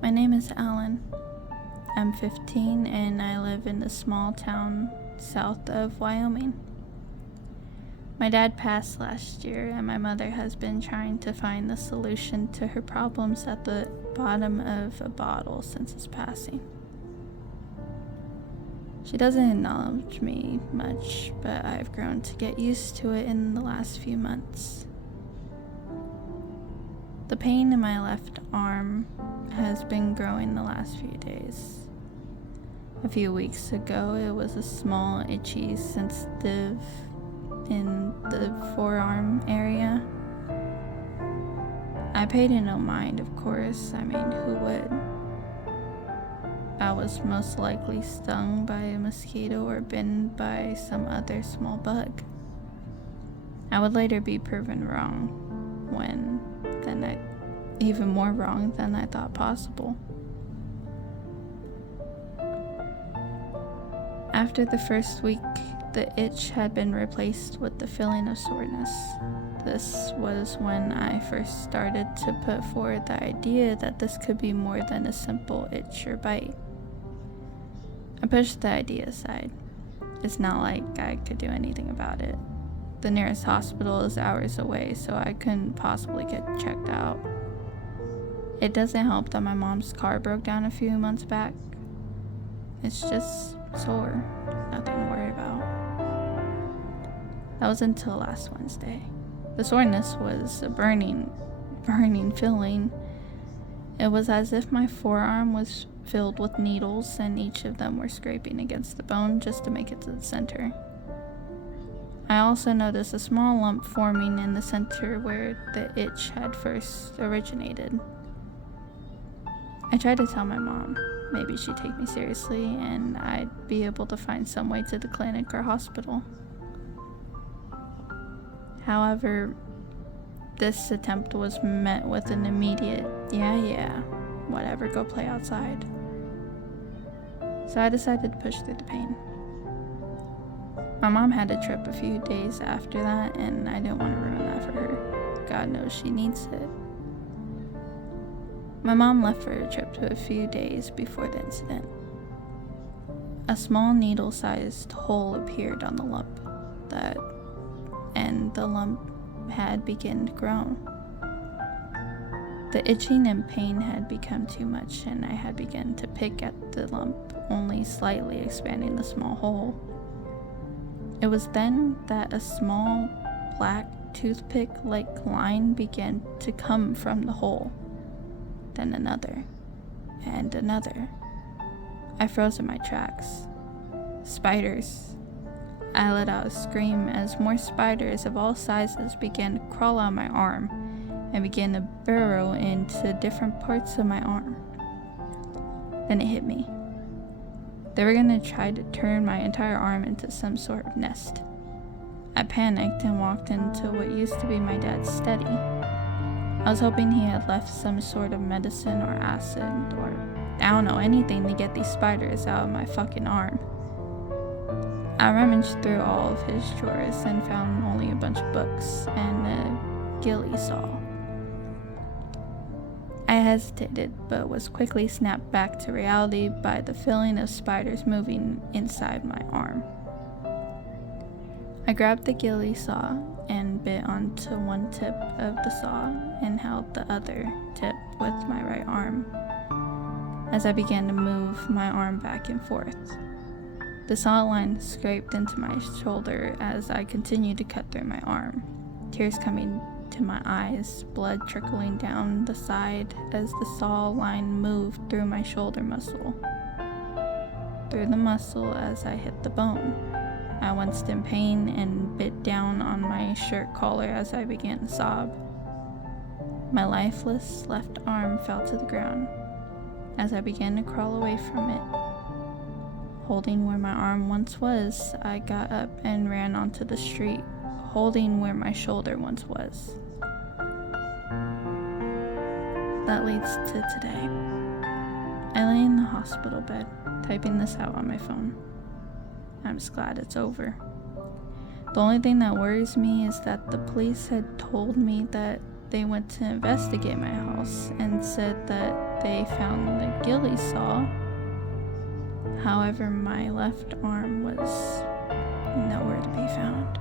My name is Alan. I'm 15 and I live in a small town south of Wyoming. My dad passed last year and my mother has been trying to find the solution to her problems at the bottom of a bottle since his passing. She doesn't acknowledge me much, but I've grown to get used to it in the last few months. The pain in my left arm has been growing the last few days. A few weeks ago, it was a small, itchy, sensitive in the forearm area. I paid it no mind, of course. I mean, who would? I was most likely stung by a mosquito or bitten by some other small bug. I would later be proven wrong, even more wrong than I thought possible. After the first week, the itch had been replaced with the feeling of soreness. This was when I first started to put forward the idea that this could be more than a simple itch or bite. I pushed the idea aside. It's not like I could do anything about it. The nearest hospital is hours away, so I couldn't possibly get checked out. It doesn't help that my mom's car broke down a few months back. It's just sore, nothing to worry about. That was until last Wednesday. The soreness was a burning feeling. It was as if my forearm was filled with needles and each of them were scraping against the bone just to make it to the center. I also noticed a small lump forming in the center where the itch had first originated. I tried to tell my mom. Maybe she'd take me seriously and I'd be able to find some way to the clinic or hospital. However, this attempt was met with an immediate, yeah, whatever, go play outside. So I decided to push through the pain. My mom had a trip a few days after that, and I didn't want to ruin that for her. God knows she needs it. My mom left for a trip to a few days before the incident. A small needle-sized hole appeared on the lump, and the lump had begun to grow. The itching and pain had become too much, and I had begun to pick at the lump, only slightly expanding the small hole. It was then that a small, black, toothpick-like line began to come from the hole. Then another, and another. I froze in my tracks. Spiders. I let out a scream as more spiders of all sizes began to crawl out my arm and began to burrow into different parts of my arm. Then it hit me. They were going to try to turn my entire arm into some sort of nest. I panicked and walked into what used to be my dad's study. I was hoping he had left some sort of medicine or acid or, I don't know, anything to get these spiders out of my fucking arm. I rummaged through all of his drawers and found only a bunch of books and a ghillie saw. I hesitated, but was quickly snapped back to reality by the feeling of spiders moving inside my arm. I grabbed the ghillie saw and bit onto one tip of the saw and held the other tip with my right arm as I began to move my arm back and forth. The saw line scraped into my shoulder as I continued to cut through my arm, tears coming to my eyes, blood trickling down the side as the saw line moved through my shoulder muscle. Through the muscle as I hit the bone. I winced in pain and bit down on my shirt collar as I began to sob. My lifeless left arm fell to the ground. As I began to crawl away from it, holding where my arm once was, I got up and ran onto the street, holding where my shoulder once was. That leads to today. I lay in the hospital bed, typing this out on my phone. I'm just glad it's over. The only thing that worries me is that the police had told me that they went to investigate my house and said that they found the ghillie saw. However, my left arm was nowhere to be found.